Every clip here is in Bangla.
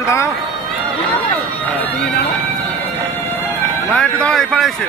একটু দাঁড়াও, মা একটু দাঁড়াও, এপারে এসে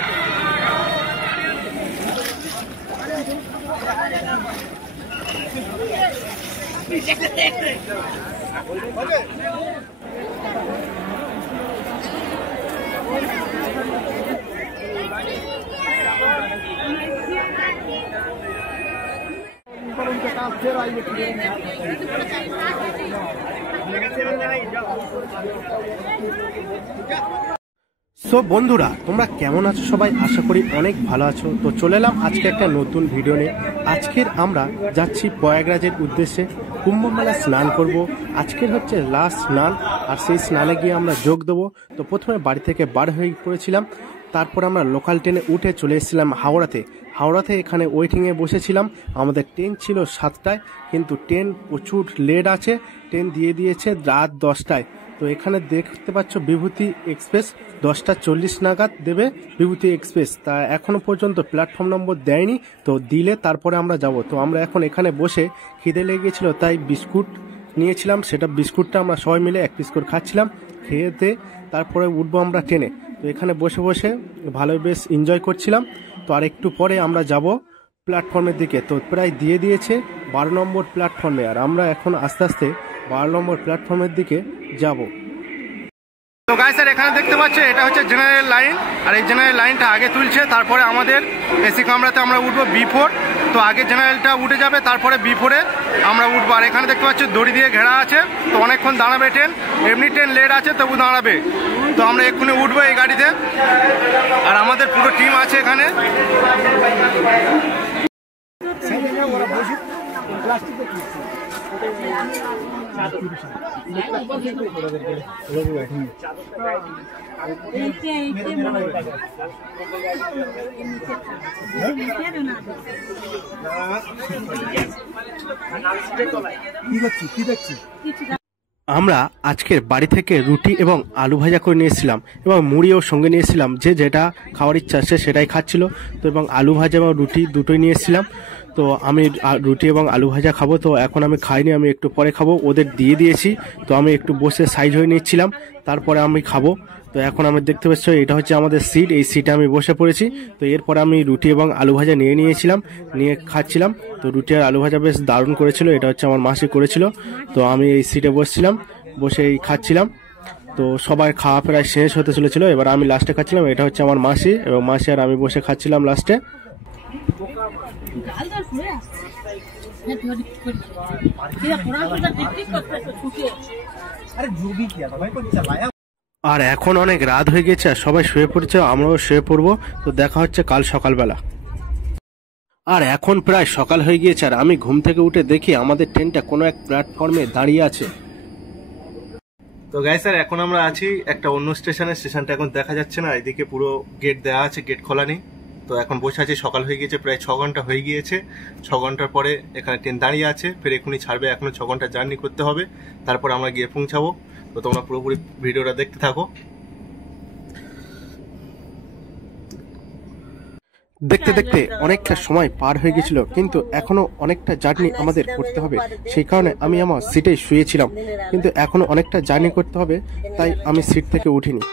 সো বন্ধুরা, তোমরা কেমন আছো সবাই? আশা করি অনেক ভালো আছো। তো চলে এলাম আজকে একটা নতুন ভিডিও নিয়ে। আজকের আমরা যাচ্ছি প্রয়াগরাজের উদ্দেশ্যে, কুম্ভ মেলা স্নান করব। আজকের হচ্ছে লাস্ট স্নান, আর সেই স্নানে গিয়ে আমরা যোগ দেবো। তো প্রথমে বাড়ি থেকে বার হয়ে পড়েছিলাম, তারপর আমরা লোকাল ট্রেনে উঠে চলে এসেছিলাম হাওড়াতে এখানে ওয়েটিংয়ে বসেছিলাম। আমাদের ট্রেন ছিল 7টায়, কিন্তু ট্রেন প্রচুর লেট আছে, ট্রেন দিয়ে দিয়েছে রাত 10টায়। তো এখানে দেখতে পাচ্ছ বিভূতি এক্সপ্রেস 10টা 40 নাগাদ দেবে বিভূতি এক্সপ্রেস, তা এখনো পর্যন্ত প্ল্যাটফর্ম নম্বর দেয়নি। তো দিলে তারপরে আমরা যাব। তো আমরা এখন এখানে বসে খিদে লেগে গেছিলো, তাই বিস্কুট নিয়েছিলাম, সেটা বিস্কুটটা আমরা সবাই মিলে এক পিস করে খাচ্ছিলাম। খেয়ে তারপরে উঠবো আমরা ট্রেনে। তো এখানে বসে বসে ভালোই বেশ এনজয় করছিলাম। তো আর একটু পরে আমরা যাব প্ল্যাটফর্মের দিকে। তো প্রায় দিয়ে দিয়েছে 12 নম্বর প্ল্যাটফর্মে, আর আমরা এখন আস্তে আস্তে 12 নম্বর প্ল্যাটফর্মের দিকে যাব। তো গাইস, স্যার এখানে দেখতে পাচ্ছেন এটা হচ্ছে জেনারেল লাইন, আর এই জেনারেল লাইনটা আগে তুলছে, তারপরে আমাদের এসি কামরাতে আমরা উঠবো B4। তো আগে জেনারেলটা উঠে যাবে, তারপরে B4-এ আমরা উঠবো। আর এখানে দেখতে পাচ্ছি দড়ি দিয়ে ঘেরা আছে, তো অনেকক্ষণ দাঁড়াবে ট্রেন। এমনি ট্রেন লেট আছে, তবু দাঁড়াবে। তো আমরা এক্ষুনি উঠবো এই গাড়িতে, আর আমাদের পুরো টিম আছে এখানে। আমরা আজকের বাড়ি থেকে রুটি এবং আলু ভাজা করে নিয়েছিলাম, এবং মুড়িও সঙ্গে নিয়েছিলাম। যে যেটা খাওয়ার ইচ্ছা সে সেটাই খাচ্ছিল। তো এবং আলু ভাজা এবং রুটি দুটোই নিয়েছিলাম। তো আমি রুটি এবং আলু ভাজা খাবো, তো এখন আমি খাইনি, আমি একটু পরে খাবো। ওদের দিয়ে দিয়েছি, তো আমি একটু বসে সাইজ হয়ে নিচ্ছিলাম, তারপরে আমি খাবো। তো এখন আমি দেখতে পাচ্ছি এটা হচ্ছে আমাদের সিট, এই সিটে আমি বসে পড়েছি। তো এরপরে আমি রুটি এবং আলু ভাজা নিয়ে খাচ্ছিলাম। তো রুটি আর আলু ভাজা বেশ দারুণ করেছিল, এটা হচ্ছে আমার মাসি করেছিল। তো আমি এই সিটে বসছিলাম, বসেই খাচ্ছিলাম। তো সবাই খাওয়া প্রায় শেষ হতে চলেছিল, এবার আমি লাস্টে খাচ্ছিলাম। এটা হচ্ছে আমার মাসি, এবং মাসি আর আমি বসে খাচ্ছিলাম লাস্টে। আর এখন অনেক রাত হয়ে গেছে, আর সবাই শুয়ে পড়ছে, আমরাও শুয়ে পড়বো। তো দেখা হচ্ছে কাল সকালবেলা। আর এখন প্রায় সকাল হয়ে গিয়েছে, আর আমি ঘুম থেকে উঠে দেখি আমাদের ট্রেনটা কোনো এক প্ল্যাটফর্মে দাঁড়িয়ে আছে। তো গাইস, স্যার এখন আমরা আছি একটা অন্য স্টেশনটা এখন দেখা যাচ্ছে না, এদিকে পুরো গেট দেওয়া আছে, গেট খোলা নেই। তো এখন বসে আছি, সকাল হয়ে গিয়েছে, প্রায় 6 ঘন্টা হয়ে গিয়েছে। 6 ঘন্টার পরে এখানে ট্রেন দাঁড়িয়ে আছে, ফের এখনই ছাড়বে। এখনো 6 ঘন্টা জার্নি করতে হবে, তারপর আমরা গিয়ে পৌঁছাবো। তো তোমরা পুরোপুরি ভিডিওটা দেখতে থাকো। দেখতে দেখতে অনেকটা সময় পার হয়ে গেছিল, কিন্তু এখনো অনেকটা জার্নি আমাদের করতে হবে। সেই কারণে আমি আমার সিটেই শুয়েছিলাম, কিন্তু এখনো অনেকটা জার্নি করতে হবে, তাই আমি সিট থেকে উঠিনি।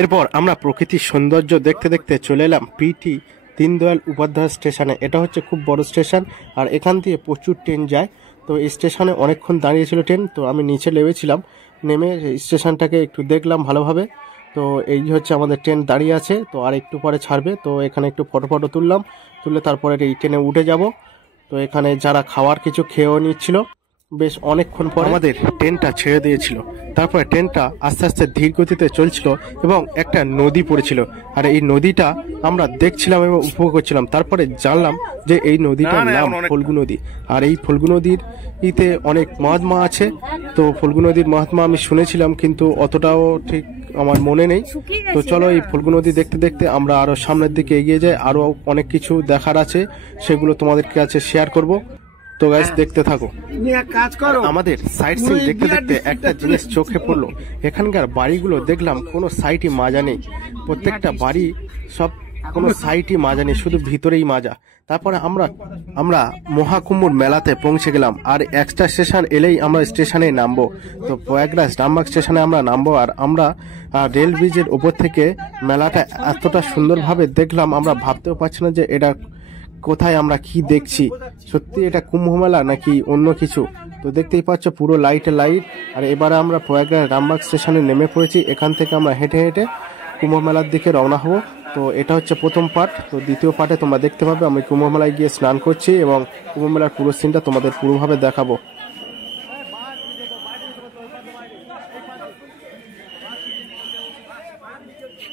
এরপর আমরা প্রকৃতির সৌন্দর্য দেখতে দেখতে চলে এলাম পিটি দীনদয়াল উপাধ্যায় স্টেশনে। এটা হচ্ছে খুব বড় স্টেশন, আর এখান দিয়ে প্রচুর ট্রেন যায়। তো এই স্টেশনে অনেকক্ষণ দাঁড়িয়েছিল ট্রেন। তো আমি নিচে নেমেছিলাম, নেমে স্টেশনটাকে একটু দেখলাম ভালোভাবে। তো এই হচ্ছে আমাদের ট্রেন দাঁড়িয়ে আছে, তো আর একটু পরে ছাড়বে। তো এখানে একটু ফটো তুলে তারপরে এই ট্রেনে উঠে যাব। তো এখানে যারা খাওয়ার কিছু খেয়েও নিচ্ছিল, বেশ অনেকক্ষণ পর আমাদের ট্রেনটা ছেড়ে দিয়েছিল। তারপরে ট্রেনটা আস্তে আস্তে ধীর গতিতে চলছিল, এবং একটা নদী পড়েছিল, আর এই নদীটা আমরা দেখছিলাম এবং উপভোগ করছিলাম। তারপরে জানলাম যে এই নদীটার নাম ফল্গু নদী, আর এই ফল্গু নদীর ইতে অনেক মহাত্মা আছে। তো ফল্গু নদীর মহাত্মা আমি শুনেছিলাম, কিন্তু অতটাও ঠিক আমার মনে নেই। তো চলো এই ফল্গু নদী দেখতে দেখতে আমরা আরো সামনের দিকে এগিয়ে যাই। আরো অনেক কিছু দেখার আছে, সেগুলো তোমাদের কাছে শেয়ার করব। তো গাইস দেখতে থাকো। আমাদের সাইট সিন দেখতে দেখতে একটা জিনিস চোখে পড়লো, এখানকার বাড়িগুলো দেখলাম কোনো সাইটই মাজা নেই, প্রত্যেকটা বাড়ি সব কোনো সাইটই মাজা নেই, শুধু ভিতরেই মাজা। তারপরে আমরা মহাকুম্ভর মেলাতে পৌঁছে গেলাম, আর এক্সট্রা স্টেশন এলেই আমরা স্টেশনে নামবো। তো প্রয়াগরাজ রামবাগ স্টেশনে আমরা নামবো, আর আমরা রেল ব্রিজের ওপর থেকে মেলাটা এতটা সুন্দরভাবে দেখলাম, আমরা ভাবতেও পারছি না যে এটা কোথায় আমরা কি দেখছি, সত্যি এটা কুম্ভ মেলা নাকি অন্য কিছু। তো দেখতেই পাচ্ছ পুরো লাইটে লাইট। আর এবারে আমরা প্রয়াগরাজ রামবাগ স্টেশনে নেমে পড়েছি, এখান থেকে আমরা হেঁটে হেঁটে কুম্ভ মেলার দিকে রওনা হবো। তো এটা হচ্ছে প্রথম পার্ট। তো দ্বিতীয় পার্টে তোমরা দেখতে পাবে আমি কুম্ভ মেলায় গিয়ে স্নান করছি এবং কুম্ভ মেলার পুরো সিনটা তোমাদের পুরোভাবে দেখাবো।